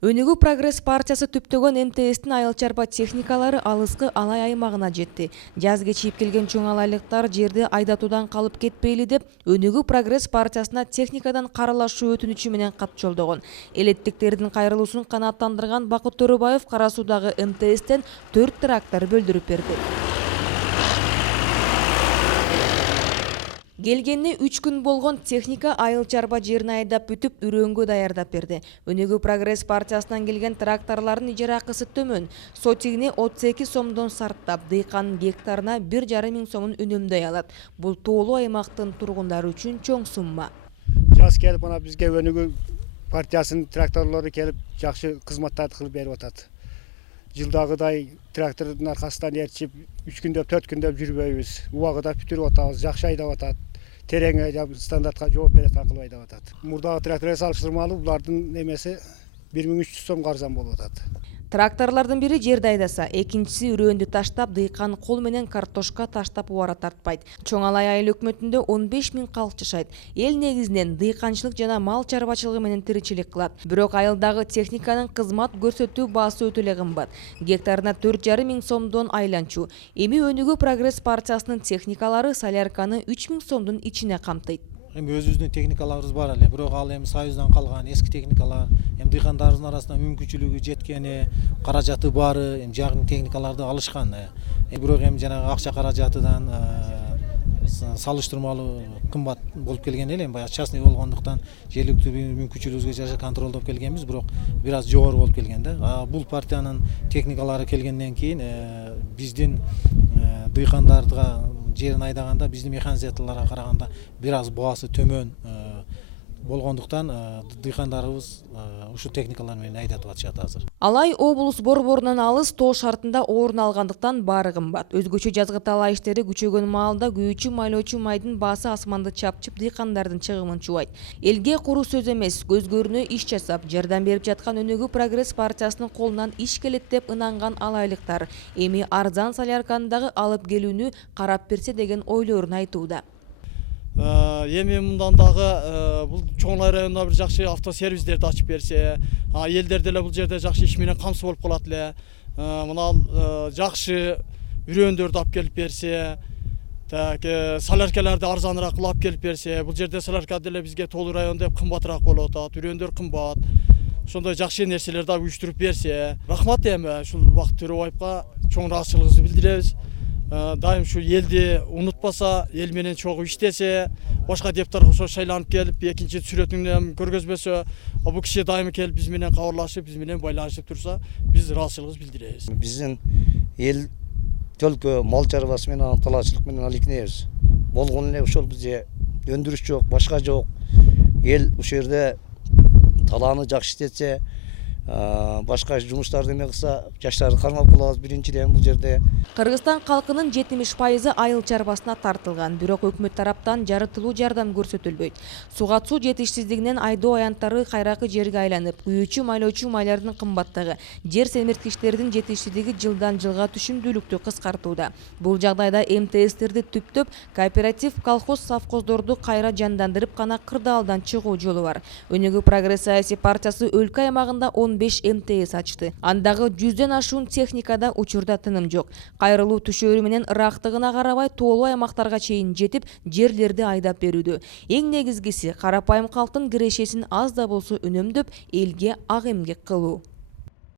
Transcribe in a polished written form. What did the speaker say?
Өнүгүү Прогресс партиясы түптөгөн МТСтин айыл чарба техникалары алыскы алай аймагына жетти. Жаз кечип келген чоң алайлыктар жерди айдатуудан калып кетпейли деп Өнүгүү Прогресс партиясына техникадан каралашуу өтүнүчү менен кат жолдогон. Элеттиктердин кайрылуусун канааттандырган Бакыт Төрөбаев Кара Суудагы МТСтен 4 трактор бөлдүрүп берди. Келгенне 3 күн болгон техника айыл чарба жерин айдап бүтүп үрөөнгө даярдап берди. Өнүгүү Прогресс партиясынан келген тракторлардын ижара акысы төмөн. Сотигине 32 сомдон сарттап, дыйканын гектарына 1,5 миң сомун үнөмдөй алат. Бул тоолуу аймактын тургундары үчүн чоң сумма. Жаз келип, ана бизге Өнүгүү партиясынын тракторлору келип, жакшы кызматтарды кылып берип атат. Жылдагыдай трактордун аркасынан ээрчип, 3 күндөп, 4 күндөп жүрбөйбүз. Убагыда бүтүрүп атабыз, жакшы айдап атат. Терең айдап, стандартка жооп берет кылып айдап атат. Мурдагы тракторго салыштырмалуу булардын эмеси 1300 сомго арзан болуп атат. Тракторлардын бири жерди айдаса, экинчиси үрөөндү таштап, дыйкан кол менен картошка таштап убара тартпайт. Чоң Алай айыл өкмөтүндө 15 миң калк жашайт. Эл негизинен дыйканчылык жана мал чарбачылыгы менен тиричилик кылат. Бирок айылдагы техниканын кызмат көрсөтүү баасы өтө эле кымбат. Гектарына 4,5 миң сомдон айланчу. Эми Өнүгүү Прогресс партиясынын техникалары солярканы 3 миң сомдун ичине камтыйт. Эми өзүбүздүн техникаларыбыз бар эле, бирок ал эми Союздан калган эски техникалар, эми дыйкандарыбыздын арасында мүмкүнчүлүгү жеткени, каражаты бары, эми жаңы техникаларды алышкан. Бирок эми жанагы акча каражатыдан салыштырмалуу кымбат болуп келген эле, эми баягы частный болгондуктан жергиликтүү мүмкүнчүлүгүбүзгө жараша контролдоп келгенбиз, бирок бир аз жогору болуп келген да. Бул партиянын техникалары келгенден кийин биздин дыйкандарга жерин айдаганда биздин механизаторлорго караганда бир аз баасы төмөн болгондуктан дыйкандарыбыз ушул техникалар менен айдатып атышат азыр. Алай облус борборунан алыс, тоо шартында орун алгандыктан баары кымбат. Өзгөчө жазгы талаа иштери күчөгөн маалда күйүүчү майлоочу майдын баасы асманды чапчып, дыйкандардын чыгымын чубайт. Элге куру сөз эмес, көз көрүнө иш жасап, жардам берип жаткан Өнүгүү Прогресс партиясынын колунан иш келет деп ынанган алайлыктар эми арзан солярканы дагы алып келүүнү карап берсе деген ойлорун айтууда. Эми мындан дагы бул Чоң Алай районунда бир жакшы автосервистерди ачып берсе, элдер деле бул жерде жакшы иш менен камсыз болуп калат эле. Мына жакшы үрөөндөрдү алып келип берсе, соляркаларды арзаныраак кылып келип берсе, бул жерде солярка деле бизге тоолуу райондо кымбатыраак болуп атат, үрөөндөр кымбат. Ошондой жакшы нерселерди уюштуруп берсе, рахмат эми ушул Бакыт Төрөбаевга чоң ыраазычылыгыбызды билдиребиз. Дайым şu елди унутпаса, ел менен чогуу иштесе, башка депутаттар ошо шайланып келип, экинчи сүрөтүн көргөзбөсө, бул киши дайым келип биз менен кабарлашып, биз менен байланышып турса, биз ыраазычылыгыбызды билдиребиз. Биздин эл төлкө мал чарбасы менен талаачылык менен алектенебиз. Болгон эле ошол бизде өндүрүш жок, башка жок. Эл ушул жерде талааны жакшы иштетсе, башка жумуштарды эме кылса, жаштарды кармап калабыз биринчиден бул жерде. Кыргызстан калкынын 70% айыл чарбасына тартылган, бирок өкмөт тараптан жарытылуу жардам көрсөтүлбөйт. Суга суу жетишсиздигинен айдоо аянттары кайракы жерге айланып, күйүүчү майлоочу майлардын кымбаттыгы, жер семирткичтердин жетишсиздиги жылдан жылга түшүмдүүлүктү кыскартууда. Бул жагдайда МТСтерди түптөп, кооператив, колхоз, совхоздорду кайра жандандырып гана кырдаалдан чыгуу жолу бар. Өнүгүү Прогресс саясий партиясы өлкө аймагында 15 МТС ачты. Андагы 100ден ашуун техникада учурда тыным жок. Кайрылуу түшөөрү менен ырактыгына карабай тоолуу аймактарга чейин жетип, жерлерди айдап берүүдө. Эң негизгиси карапайым калктын кирешесин аз да болсо үнөмдөп, элге ак эмгек кылуу.